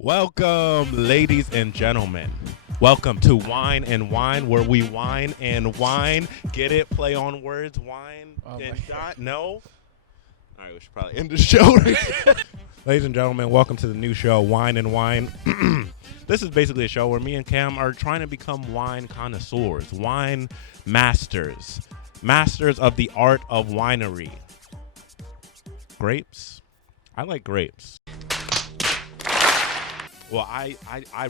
Welcome, ladies and gentlemen. Welcome to Whine and Whine, where we whine and whine. Get it? Play on words. Whine and dot. No? All right, we should probably end the show. Ladies and gentlemen, welcome to the new show, Whine and Whine. This is basically a show where me and Cam are trying to become wine connoisseurs, wine masters of the art of winery. Grapes? I like grapes. Well, I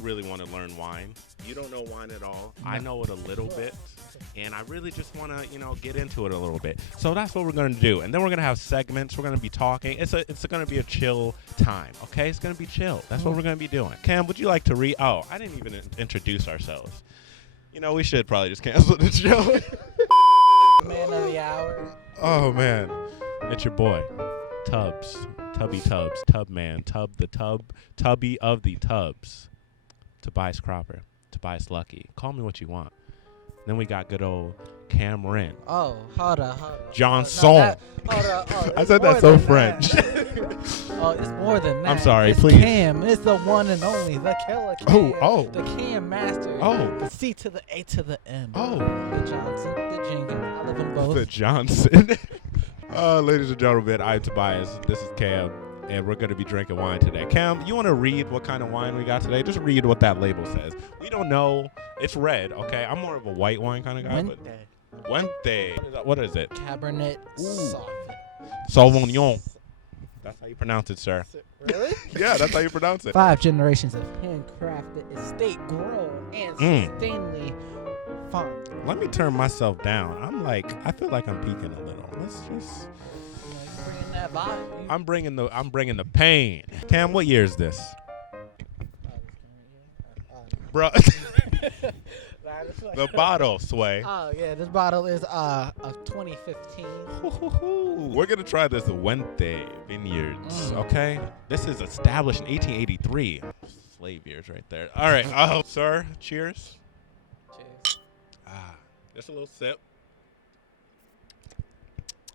really want to learn wine. You don't know wine at all. No. I know it a little bit, and I really just want to, get into it a little bit. So that's what we're going to do. And then we're going to have segments. We're going to be talking. It's going to be a chill time, okay? It's going to be chill. That's what we're going to be doing. Cam, would you like to read? Oh, I didn't even introduce ourselves. We should probably just cancel the show. Man of the hour. Oh, man. It's your boy, Tubbs. Tubby Tubbs, Tub Man, Tub the Tub, Tubby of the Tubs, Tobias Cropper, Tobias Lucky. Call me what you want. Then we got good old Cameron. Oh, hold on. Johnson. I said that so French. Oh, it's more than that. I'm sorry, it's please. Cam, it's the one and only, the killer Cam. Oh. The Cam master. Oh. The C to the A to the M. Oh. The Johnson, the Jenkins. I love them both. The Johnson. Ladies and gentlemen, I'm Tobias. This is Cam, and we're going to be drinking wine today. Cam, you want to read what kind of wine we got today? Just read what that label says. We don't know. It's red, okay? I'm more of a white wine kind of guy. Wente. What is it? Cabernet Sauvignon. That's how you pronounce it, sir. Really? Yeah, that's how you pronounce it. 5 generations of handcrafted, estate grown, and sustainably farmed. Let me turn myself down. I feel like I'm peeking a little. Let's just. Bringing that vibe. I'm bringing the pain. Cam, what year is this? Bro. The bottle, Sway. Oh, yeah, this bottle is of 2015. We're going to try this Wente Vineyards, okay? This is established in 1883. Slave years right there. All right. Oh, sir, cheers. Cheers. Just a little sip.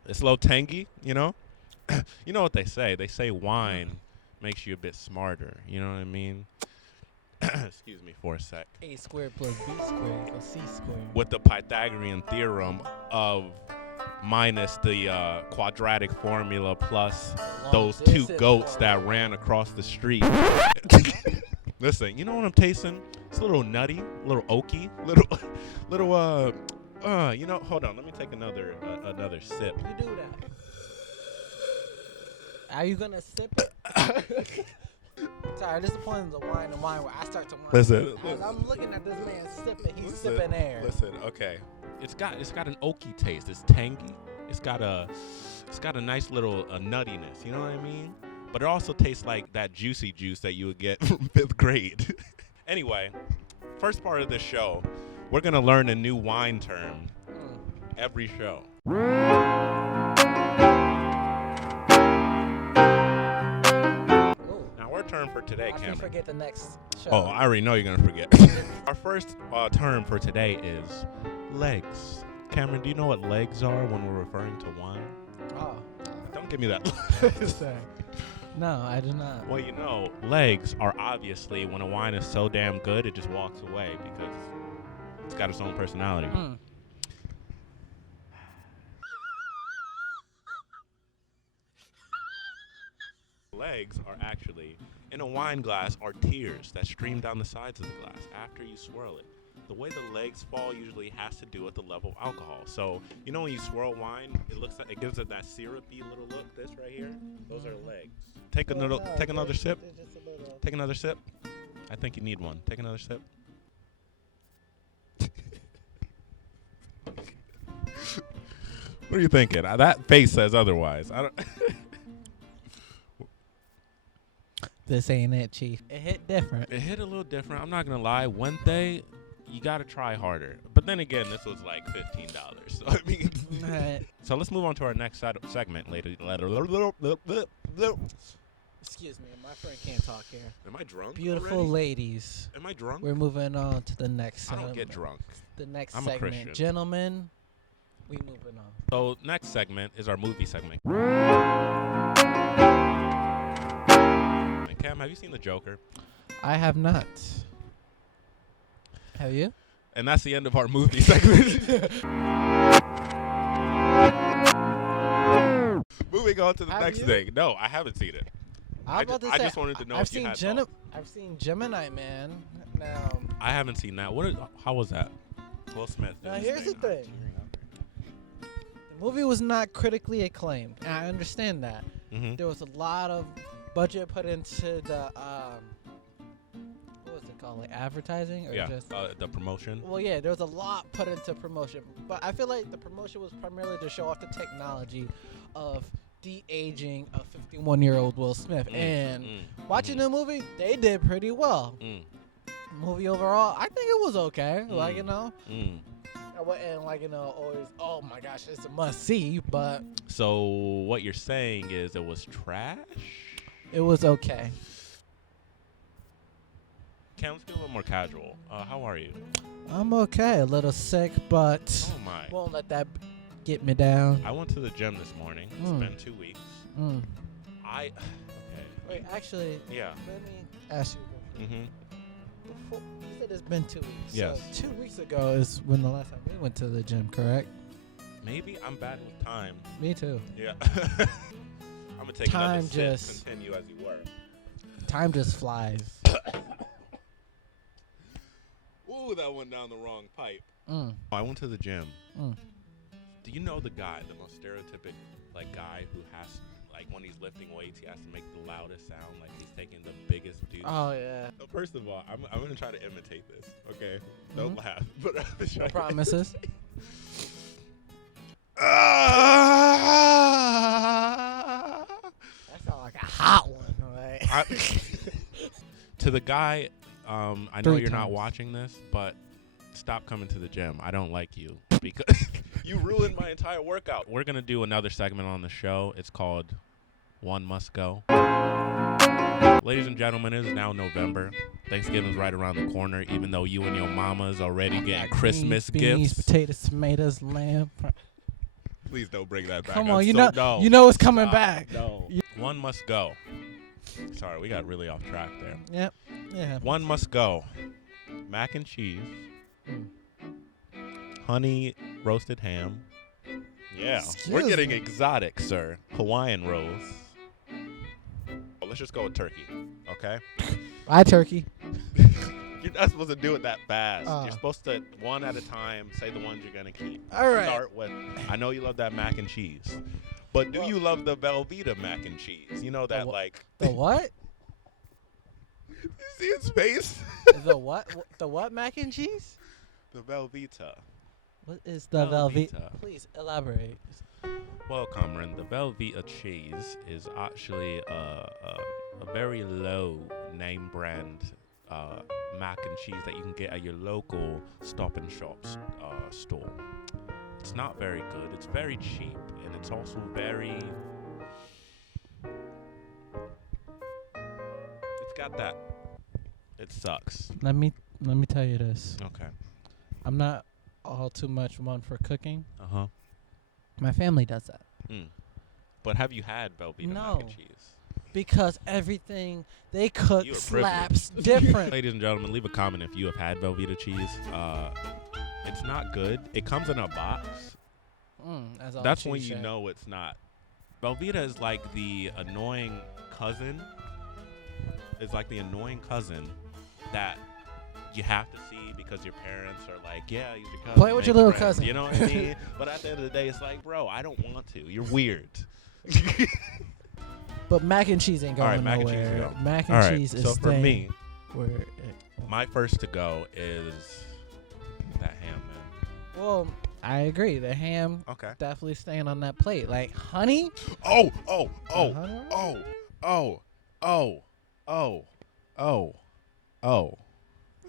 It's a little tangy, You know what they say? They say wine makes you a bit smarter. You know what I mean? Excuse me for a sec. A squared plus B squared equals C squared. With the Pythagorean theorem of minus the quadratic formula plus those two goats that ran across the street. Listen, you know what I'm tasting? It's a little nutty, a little oaky, hold on, let me take another sip. You do that. Are you gonna sip it? Sorry, this is the point of the wine and wine where I start to wine. Listen. I'm looking at this man sipping. He's sipping air. Listen, okay. It's got an oaky taste. It's tangy. It's got a nice little nuttiness. You know what I mean? But it also tastes like that juicy juice that you would get from 5th grade. Anyway, first part of this show, we're gonna learn a new wine term every show. Our term for today, Cameron. I can't forget the next show. Oh, I already know you're going to forget. Our first term for today is legs. Cameron, do you know what legs are when we're referring to wine? Oh. Don't give me that. No, I do not. Well, legs are obviously when a wine is so damn good, it just walks away because it's got its own personality. Legs are actually, in a wine glass, are tears that stream down the sides of the glass after you swirl it. The way the legs fall usually has to do with the level of alcohol. So, when you swirl wine, it gives it that syrupy little look. This right here, those are legs. Take another sip. Take another sip. I think you need one. Take another sip. What are you thinking? That face says otherwise. I don't. This ain't it, Chief. It hit different. It hit a little different. I'm not going to lie. Wente, you got to try harder. But then again, this was like $15. So, I mean. So let's move on to our next segment later. Excuse me. My friend can't talk here. Am I drunk Beautiful already? ladies. Am I drunk? We're moving on to the next I don't segment. get drunk. The next I'm segment. a Christian. Gentlemen, We moving on. So next segment is our movie segment. And Cam, have you seen The Joker? I have not. Have you? And that's the end of our movie segment. Moving on to the next thing. No, I haven't seen it. I just wanted to know if you had thoughts. I've seen Gemini Man. Now I haven't seen that. How was that? Will Smith. Now here's the thing. The movie was not critically acclaimed, and I understand that. Mm-hmm. There was a lot of budget put into the what was it called, like advertising or just the promotion. Well, yeah, there was a lot put into promotion, but I feel like the promotion was primarily to show off the technology of de-aging a 51-year-old Will Smith. Watching the movie, they did pretty well. Movie overall, I think it was okay. Like, you know, I wasn't like, you know, always, oh my gosh, it's a must see. But so what you're saying is it was trash? It was okay. Cam, let's be a little more casual. How are you? I'm okay. A little sick, but won't let that get me down. I went to the gym this morning. It's been 2 weeks. Okay. Wait, actually, yeah. Let me ask you. Before, you said it's been 2 weeks. Yes. So 2 weeks ago is when the last time we went to the gym, correct? Maybe I'm bad with time. Me too. Yeah. I'm gonna take time another sip. Continue as you were. Time just flies. Ooh, that went down the wrong pipe. I went to the gym. Do you know the guy, the most stereotypic like guy who has, like, when he's lifting weights, he has to make the loudest sound, like he's taking the biggest dude? Oh yeah. So first of all, I'm gonna try to imitate this. Okay, don't laugh. But no promises. That sounds like a hot one, right? To the guy, I know you're not watching this, but stop coming to the gym. I don't like you because you ruined my entire workout. We're going to do another segment on the show. It's called One Must Go. Ladies and gentlemen, it is now November. Thanksgiving's right around the corner, even though you and your mama's already getting Christmas beans, gifts. Potatoes, tomatoes, lamb. Please don't bring that back. Come on, you know it's coming back. No. One must go. Sorry, we got really off track there. Yep. Yeah. One must go. Mac and cheese. Honey roasted ham. Yeah. We're getting exotic, sir. Hawaiian rolls. Well, let's just go with turkey, okay? Bye, turkey. You're not supposed to do it that fast. You're supposed to, one at a time, say the ones you're going to keep. All right. Start with, I know you love that mac and cheese. But do you love the Velveeta mac and cheese? You know that, The what? You see his face? The what? The what mac and cheese? The Velveeta. What is the Velveeta? Please elaborate. Well, Cameron, the Velveeta cheese is actually a very low name brand mac and cheese that you can get at your local Stop and Shop store. It's not very good. It's very cheap, and it's also very... It's got that... It sucks. Let me tell you this. Okay. I'm not all too much one for cooking. Uh-huh. My family does that. But have you had Velveeta mac and cheese? Because everything they cook slaps different. Ladies and gentlemen, leave a comment if you have had Velveeta cheese. It's not good. It comes in a box. That's when you know it's not. Velveeta is like the annoying cousin. It's like the annoying cousin that you have to see because your parents are like, yeah, he's your cousin. Play with your little cousin. You know what I mean? But at the end of the day, it's like, bro, I don't want to. You're weird. But mac and cheese ain't going nowhere. Mac and cheese is so for me, where my first to go is that ham, man. Well, I agree. The ham definitely staying on that plate. Like honey. Oh.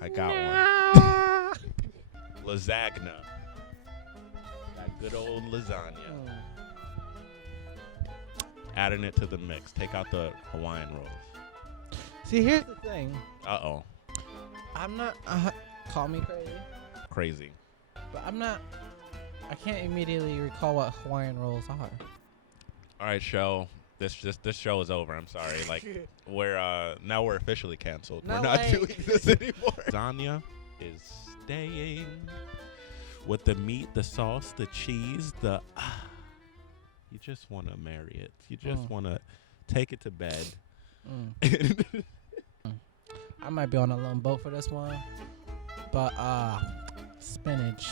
I got one. Lasagna. That good old lasagna. Adding it to the mix. Take out the Hawaiian rolls. See, here's the thing. Uh-oh. I'm not... call me crazy. Crazy. But I'm not I can't immediately recall what Hawaiian rolls are. All right, show. This show is over. I'm sorry. Like we're now we're officially canceled. No we're not way. doing this anymore. Lasagna is staying with the meat, the sauce, the cheese, the. You just want to marry it. You just want to take it to bed. I might be on a lone boat for this one, but spinach.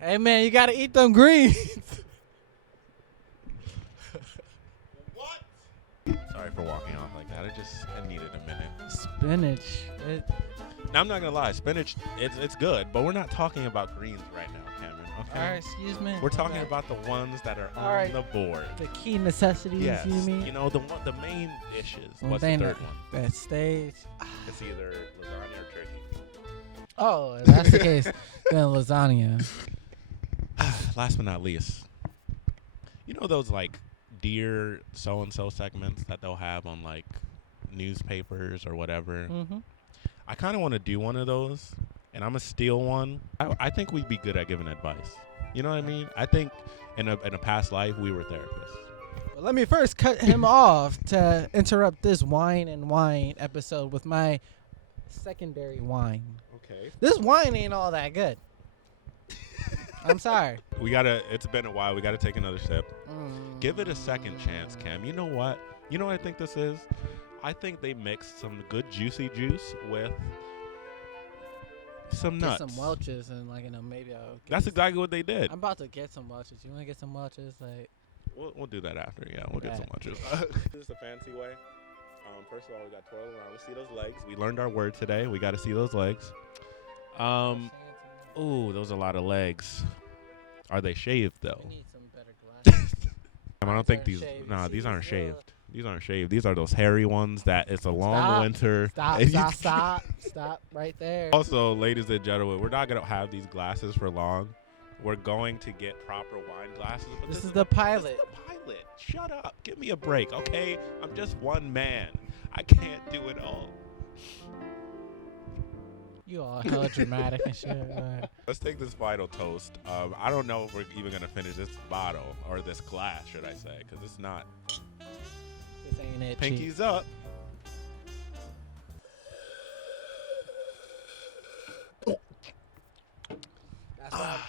Hey man, you gotta eat them greens. Sorry for walking off like that. I needed a minute. Spinach. Now I'm not gonna lie, spinach it's good, but we're not talking about greens right now, Cameron. Okay. All right, excuse me. We're talking about the ones that are on the board. The key necessities. Yes. You mean? You know the main dishes. One What's the thing third one? that stays. It's either lasagna or turkey. Oh, if that's the case, then lasagna. Last but not least, you know those like Dear So-and-so segments that they'll have on like newspapers or whatever? Mm-hmm. I kind of want to do one of those, and I'm going to steal one. I think we'd be good at giving advice. You know what I mean? I think in a past life, we were therapists. Well, let me first cut him off to interrupt this Wine and Wine episode with my secondary wine. Okay. This wine ain't all that good. I'm sorry. It's been a while. We got to take another sip. Give it a second chance, Cam. You know what? You know what I think this is? I think they mixed some good juicy juice with some nuts. Get some Welch's and maybe I'll. That's exactly what they did. I'm about to get some Welch's. You want to get some Welch's? Like. We'll do that after. Yeah, we'll get some Welch's. This is a fancy way. First of all, we got twirl around. Let's see those legs. We learned our word today. We got to see those legs. Ooh, those are a lot of legs. Are they shaved though? We need some better glasses. I don't think these. Nah, these aren't shaved. These aren't shaved. These are those hairy ones that it's a long winter. Stop right there. Also, ladies and gentlemen, we're not gonna have these glasses for long. We're going to get proper wine glasses. But this is the pilot. This is the pilot. Shut up. Give me a break, okay? I'm just one man. I can't do it all. You all hella dramatic and shit. Right. Let's take this final toast. I don't know if we're even gonna finish this bottle or this glass, should I say? Because it's not. This ain't it. Pinkies up.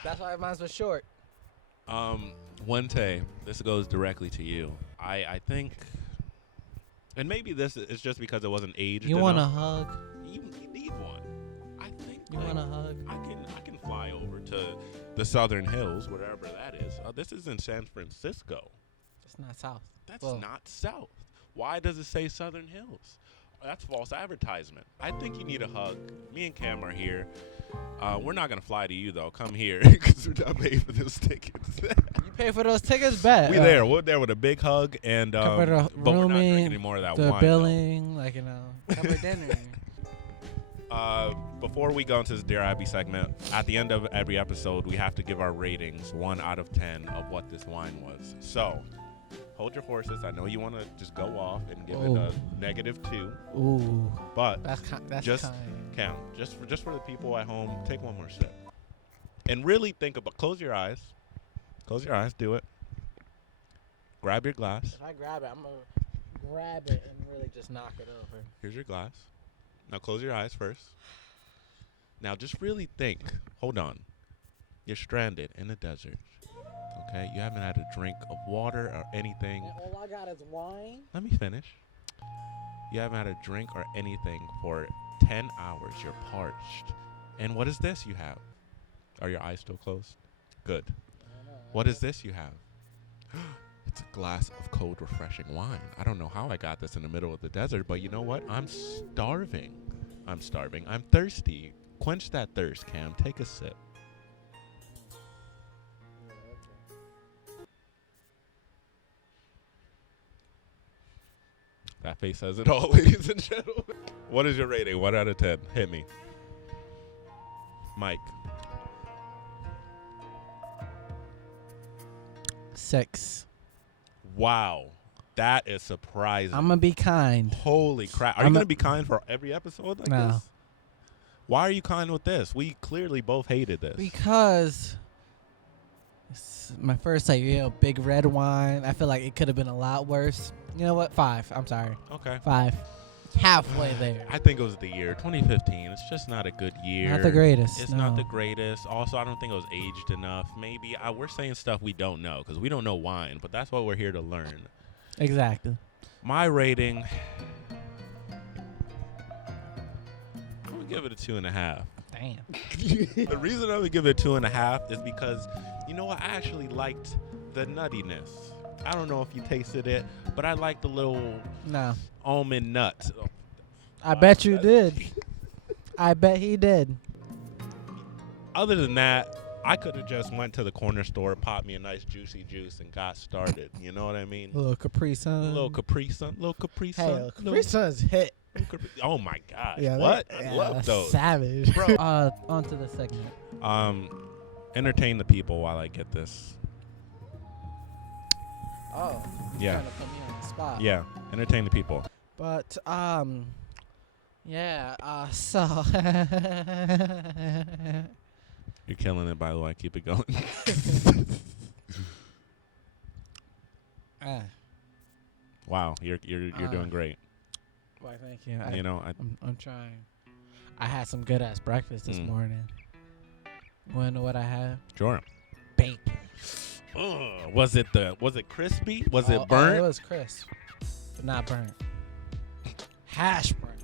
That's why mine's was short. Wente, this goes directly to you. I think, and maybe this is just because it wasn't aged. You want a hug? You need one. I think you want a hug. I can fly over to the Southern Hills, wherever that is. This is in San Francisco. It's not south. That's not south. Why does it say Southern Hills? That's false advertisement. I think you need a hug. Me and Cam are here. We're not going to fly to you, though. Come here because we're not paying for those tickets. You pay for those tickets? Bet. We're there with a big hug. And but we're not drinking any more of that the wine. The billing, cover dinner. Before we go into this Dear Abby segment, at the end of every episode, we have to give our ratings 1 out of 10 of what this wine was. So, hold your horses. I know you want to just go off and give it a -2. Ooh. But that's just kind. Count. Just for the people at home, take one more sip. And really think about, close your eyes. Close your eyes, do it. Grab your glass. If I grab it, I'm going to grab it and really just knock it over. Here's your glass. Now close your eyes first. Now just really think. Hold on. You're stranded in the desert. Okay? You haven't had a drink of water or anything. And all I got is wine? Let me finish. You haven't had a drink or anything for 10 hours. You're parched. And what is this you have? Are your eyes still closed? Good. What is this you have? It's a glass of cold, refreshing wine. I don't know how I got this in the middle of the desert, but you know what? I'm starving. I'm thirsty. Quench that thirst, Cam. Take a sip. That face says it all, ladies and gentlemen. What is your rating? 1 out of 10. Hit me. Mike. 6. Wow. That is surprising. I'm going to be kind. Holy crap. Are you going to be kind for every episode like this? Why are you kind with this? We clearly both hated this. Because it's my first, big red wine. I feel like it could have been a lot worse. You know what? 5. I'm sorry. Okay. 5. Halfway there. I think it was the year 2015. It's just not a good year. Not the greatest. It's no. not the greatest. Also, I don't think it was aged enough. Maybe we're saying stuff we don't know because we don't know wine, but that's what we're here to learn. Exactly. My rating, I'm gonna give it a 2.5. Damn. The reason I'm gonna give it a 2.5 is because I actually liked the nuttiness. I don't know if you tasted it, but I like the little almond nuts. I bet you did. I bet he did. Other than that, I could have just went to the corner store, popped me a nice juicy juice, and got started. You know what I mean? A little Capri Sun. Little Capri Sun. Hey, Capri Sun's hit. Oh my gosh! Yeah, what? I love those. Savage, bro. On to the segment. Entertain the people while I get this. Oh. Yeah. Trying to put me on the spot. Yeah. Entertain the people. But yeah. So. You're killing it, by the way. Keep it going. Wow, you're doing great. Why, thank you. I'm trying. I had some good ass breakfast this morning. Wanna know what I had? Sure. Bacon. Was it crispy? Was it burnt? It was crisp, but not burnt. Hash brown.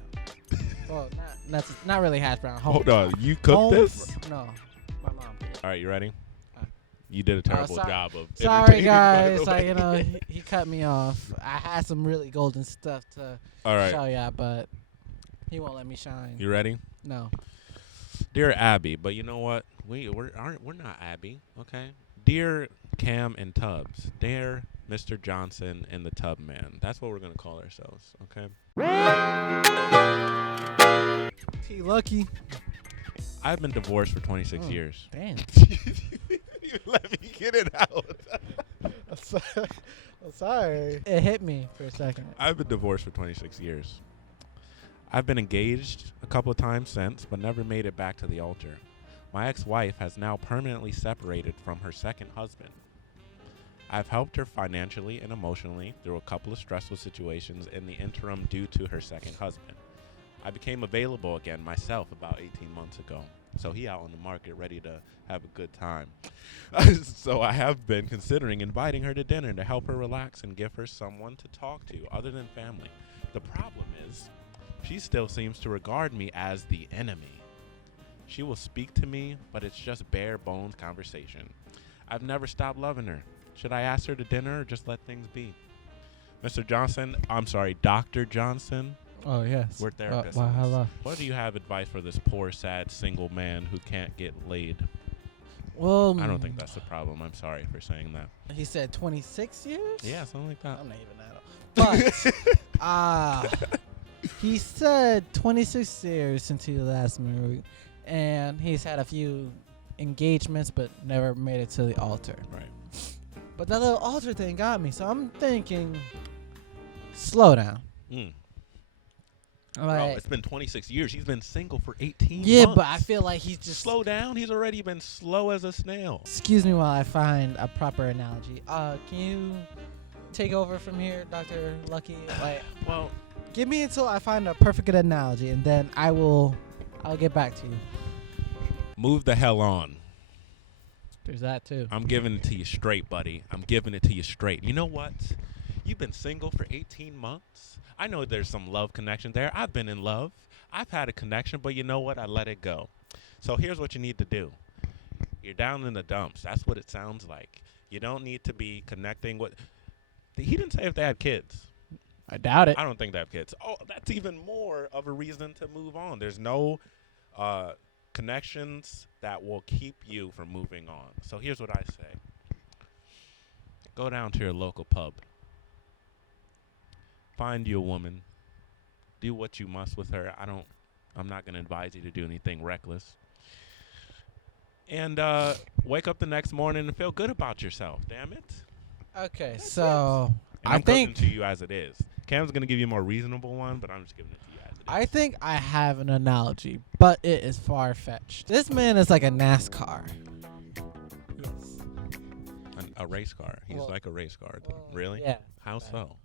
Well, not really hash brown. Hold on, you cooked this? No, my mom did. All right, you ready? You did a terrible job of. Sorry, guys. He cut me off. I had some really golden stuff to show ya, but he won't let me shine. You ready? No. Dear Abby, but you know what? We're not Abby, okay? Dear Cam and Tubbs, dear Mr. Johnson and the Tub Man. That's what we're gonna call ourselves, okay? T Lucky. I've been divorced for 26 years. Damn. You let me get it out. I'm sorry. It hit me for a second. I've been divorced for 26 years. I've been engaged a couple of times since, but never made it back to the altar. My ex-wife has now permanently separated from her second husband. I've helped her financially and emotionally through a couple of stressful situations in the interim due to her second husband. I became available again myself about 18 months ago. So he out on the market ready to have a good time. So I have been considering inviting her to dinner to help her relax and give her someone to talk to other than family. The problem is she still seems to regard me as the enemy. She will speak to me, but it's just bare bones conversation. I've never stopped loving her. Should I ask her to dinner or just let things be? Dr. Johnson. Oh, yes. We're therapists. Hello. What do you have advice for this poor, sad, single man who can't get laid? Well, I don't think that's the problem. I'm sorry for saying that. He said 26 years? Yeah, something like that. I'm not even that old. But he said 26 years since he last married, and he's had a few engagements but never made it to the altar. Right. But that little altar thing got me, so I'm thinking, slow down. Bro, it's been 26 years. He's been single for 18 months. Yeah, but I feel like he's just... Slow down. He's already been slow as a snail. Excuse me while I find a proper analogy. Can you take over from here, Dr. Lucky? Well, give me until I find a perfect analogy, and then I'll get back to you. Move the hell on. There's that, too. I'm giving it to you straight, buddy. I'm giving it to you straight. You know what? You've been single for 18 months. I know there's some love connection there. I've been in love. I've had a connection, but you know what? I let it go. So here's what you need to do. You're down in the dumps. That's what it sounds like. You don't need to be connecting with... He didn't say if they had kids. I doubt it. I don't think they have kids. Oh, that's even more of a reason to move on. There's no connections that will keep you from moving on. So here's what I say. Go down to your local pub. Find you a woman. Do what you must with her. I'm not going to advise you to do anything reckless. And wake up the next morning and feel good about yourself. Damn it. Okay, That's so it. And I'm cooking to you as it is. Cam's going to give you a more reasonable one, but I'm just giving it to you as I think I have an analogy, but it is far-fetched. This man is like a NASCAR. Yes. A race car. He's like a race car. Really? Yeah. How so?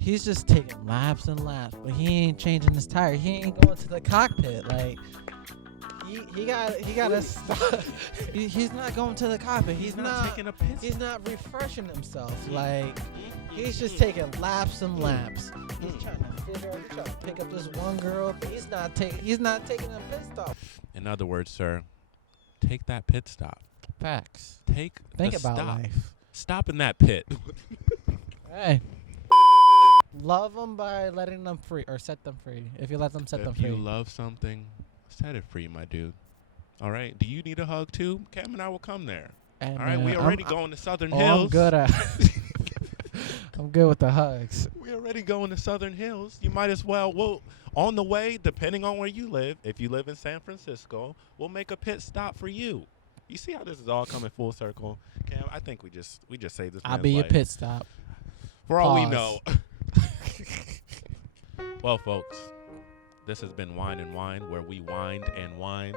He's just taking laps and laps, but he ain't changing his tire. He ain't going to the cockpit. Like he gotta stop. He's not going to the cockpit. He's not taking a piss. He's not refreshing himself. Like he's just taking laps and laps. He's trying to figure out. He's trying to pick up this one girl, but he's not taking a pit stop. In other words, sir, take that pit stop. Facts. Think about stop. life. Stop in that pit. Hey. Love them by letting them free or set them free. If you let them set them free. If you love something, set it free, my dude. All right. Do you need a hug too? Cam and I will come there. And, all right. We already going to Southern Hills. I'm good at. I'm good with the hugs. We already going to Southern Hills. You might as well. Well, on the way, depending on where you live, if you live in San Francisco, we'll make a pit stop for you. You see how this is all coming full circle, Cam? I think we just saved this. I'll be your pit stop. For all we know. Well, folks, this has been Wine and Wine, where we wined and wined.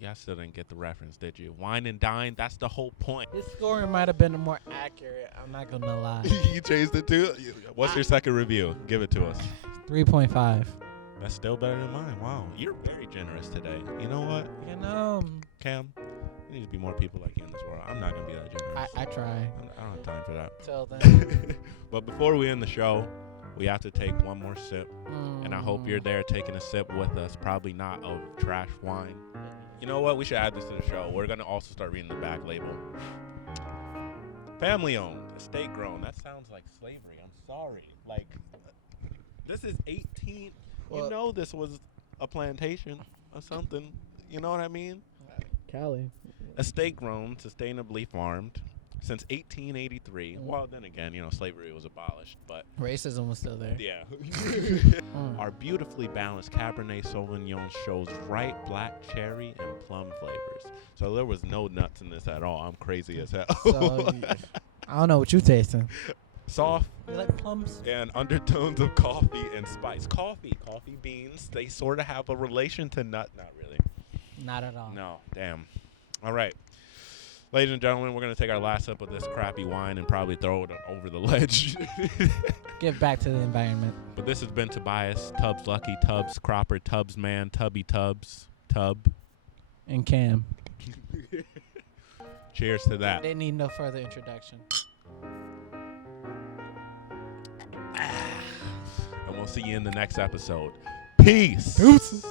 Yeah, I still didn't get the reference, did you? Wine and dine, that's the whole point. His scoring might have been more accurate. I'm not going to lie. You changed it too? What's your second review? Give it to us. 3.5. That's still better than mine. Wow. You're very generous today. You know what? You know. Cam, there needs to be more people like you in this world. I'm not going to be that generous. I try. I don't have time for that. Till then. But before we end the show, we have to take one more sip. And I hope you're there taking a sip with us. Probably not of trash wine. You know what? We should add this to the show. We're going to also start reading the back label. Family owned, estate grown. That sounds like slavery. I'm sorry. Like, this is 18. Well, you know this was a plantation or something. You know what I mean? Cali. Estate grown, sustainably farmed since 1883. Well, then again, you know, slavery was abolished, but racism was still there. Yeah. Our beautifully balanced Cabernet Sauvignon shows ripe black cherry and plum flavors. So there was no nuts in this at all. I'm crazy as hell. So, I don't know what you tasting. Soft. You like plums? And undertones of coffee and spice. Coffee beans, they sort of have a relation to nut. Not really. Not at all. No, damn. All right. Ladies and gentlemen, we're going to take our last sip of this crappy wine and probably throw it over the ledge. Give back to the environment. But this has been Tobias, Tubbs Lucky, Tubbs Cropper, Tubbs Man, Tubby Tubbs, Tub. And Cam. Cheers to that. They need no further introduction. And we'll see you in the next episode. Peace. Deuces.